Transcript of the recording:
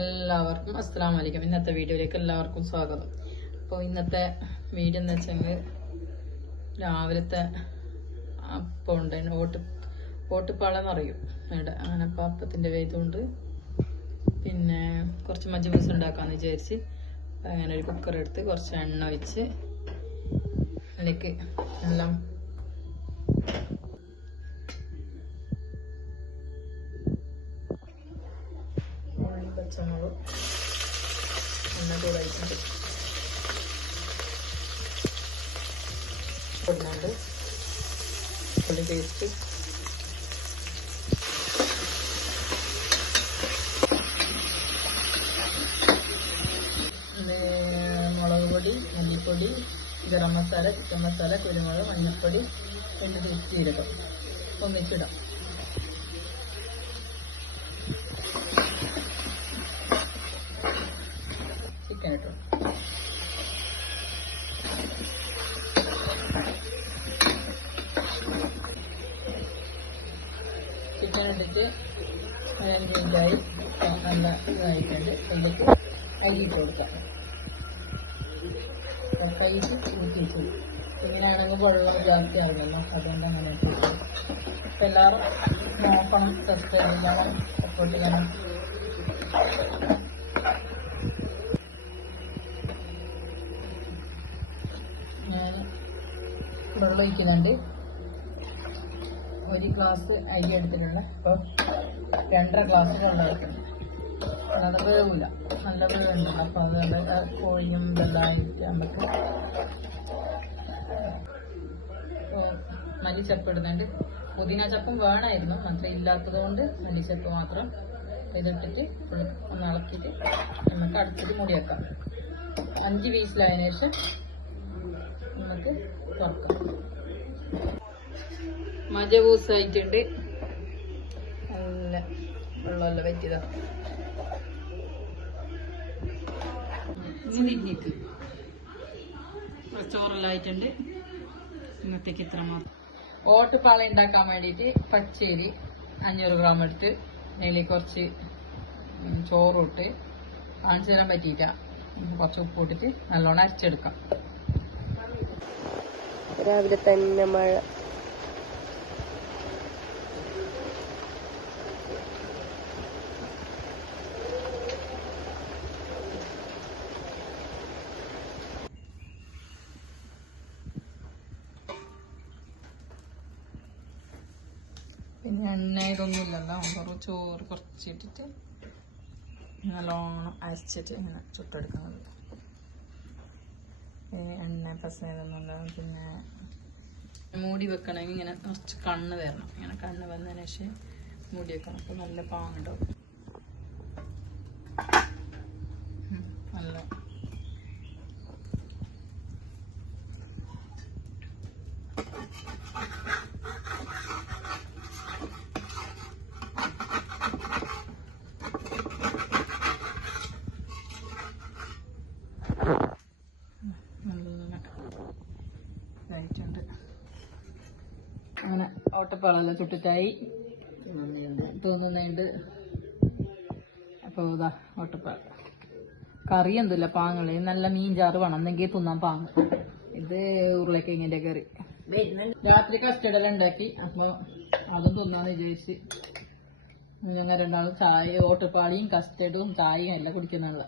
എല്ലാവർക്കും അസ്സലാമു അലൈക്കും. ഇന്നത്തെ വീഡിയോയിലേക്ക് എല്ലാവർക്കും സ്വാഗതം. അപ്പോൾ ഇന്നത്തെ വീഡിയോ എന്ന് വെച്ചെങ്കിൽ രാവിലത്തെ അപ്പം ഉണ്ട്, ഓട്ടുപ്പാളെന്ന് പറയും ഇവിടെ. അങ്ങനെ അപ്പോൾ അപ്പത്തിൻ്റെ വേദമുണ്ട്. പിന്നെ കുറച്ച് മജ്ബൂസ് ഉണ്ടാക്കാമെന്ന് വിചാരിച്ച് അങ്ങനെ ഒരു കുക്കർ എടുത്ത് കുറച്ച് എണ്ണ ഒഴിച്ച് അതിലേക്ക് എല്ലാം പച്ചമുളക് എണ്ണ ചൂടായിട്ടുണ്ട് കൊടുക്കുന്നുണ്ട്. ഉള്ളി പേസ്റ്റ്, മുളക് പൊടി, മല്ലിപ്പൊടി, ഗരം മസാല, ചിക്കൻ മസാല, കുരുമുളക്, മഞ്ഞൾപ്പൊടി, രണ്ട് ജീരകം ഒന്നിച്ചിടാം. ചിക്കൻ ഇട്ടു. ചിക്കൻ ഇട്ടിട്ട് 5 മിനിറ്റായി നല്ല ഇതായിട്ടുണ്ട്. എന്നിട്ട് അരിയിട്ട് കൊടുക്കാം. കൈക്ക് ഊറ്റിച്ചു. പിന്നെയാണെങ്കിൽ വെള്ളം ജാസ്തി ആവുമല്ലോ, അതുകൊണ്ട് അങ്ങനെ ഇട്ടിട്ട് ഇപ്പം എല്ലാവരും നോക്കണം, സബ്സ്ക്രൈബ് ചെയ്യണം, സപ്പോർട്ട് ചെയ്യണം. ഞാൻ വെള്ളം ഒഴിക്കുന്നുണ്ട്. 1 ഗ്ലാസ് അരി എടുത്തിട്ടുണ്ട്. അപ്പോൾ 2.5 ഗ്ലാസ് വെള്ളം ഒഴിക്കണം. അത് വേവില്ല, നല്ല വേവുണ്ട്. അപ്പോൾ അതുകൊണ്ട് കോഴിയും വെള്ളമായിട്ട് നമുക്ക് മല്ലിച്ചപ്പ് ഇടുന്നുണ്ട്. പുതിന ചപ്പും വേണമായിരുന്നു, മാത്രം ഇല്ലാത്തത് കൊണ്ട് മല്ലിച്ചപ്പ് മാത്രം ഇതിട്ടിട്ട് ഒന്ന് ഇളക്കിയിട്ട് നമുക്ക് അടുത്തിട്ട് മൂടി വെക്കാം. 5 വീസിലായതിനു ശേഷം നമുക്ക് തുറക്കാം. മജബൂസായിട്ടുണ്ട്. നല്ല വെള്ളമെല്ലാം വറ്റിയതാ. തിരിഞ്ഞിട്ട് ചോറെല്ലാം ആയിട്ടുണ്ട്. ഇന്നത്തേക്ക് ഇത്ര മാത്രം. ഓട്ടുപാള ഉണ്ടാക്കാൻ വേണ്ടിയിട്ട് പച്ചരി 500 ഗ്രാം എടുത്ത് അതിൽ കുറച്ച് ചോറിട്ട് കാണിച്ചു തരാൻ പറ്റിയില്ല. കുറച്ച് ഉപ്പ് ഇട്ടിട്ട് നല്ലോണം അരച്ചെടുക്കാം. രാവിലെ തന്നെ മഴ. പിന്നെ എണ്ണ ഇതൊന്നും ഇല്ലല്ലോ, വെറും ചോറ് കുറച്ചിട്ടിട്ട് നല്ലോണം അരച്ചിട്ട് ഇങ്ങനെ ചുട്ടെടുക്കുന്നത്. എണ്ണ പസയൊന്നുമില്ല. പിന്നെ മൂടി വെക്കണമെങ്കിൽ ഇങ്ങനെ കുറച്ച് കണ്ണ് തരണം. ഇങ്ങനെ കണ്ണ് വന്നതിന് ശേഷം മൂടി വെക്കണം. അപ്പോൾ നല്ല പാങ്ങുണ്ടാവും. നല്ല ഇതായിട്ടുണ്ട്. അങ്ങനെ ഓട്ടപ്പാളെല്ലാം ചുട്ടിട്ടായി തോന്നുന്നുണ്ട്. അപ്പോൾ ഇതാ ഓട്ടപ്പാള. കറി എന്തില്ല, പാങ്ങള് നല്ല മീൻ ചാറ് വേണം, എന്നെങ്കിൽ തിന്നാൻ പാങ്ങ്. ഇത് ഉരുളക്കിഴങ്ങിന്റെ കറി. രാത്രി കസ്റ്റഡെല്ലാം ഉണ്ടാക്കി, അപ്പോൾ അതും തിന്നാന്ന് വിചാരിച്ച് ഞങ്ങൾ 2 ചായ, ഓട്ടപ്പാളിയും കസ്റ്റഡും ചായയും എല്ലാം കുടിക്കുന്നുള്ള.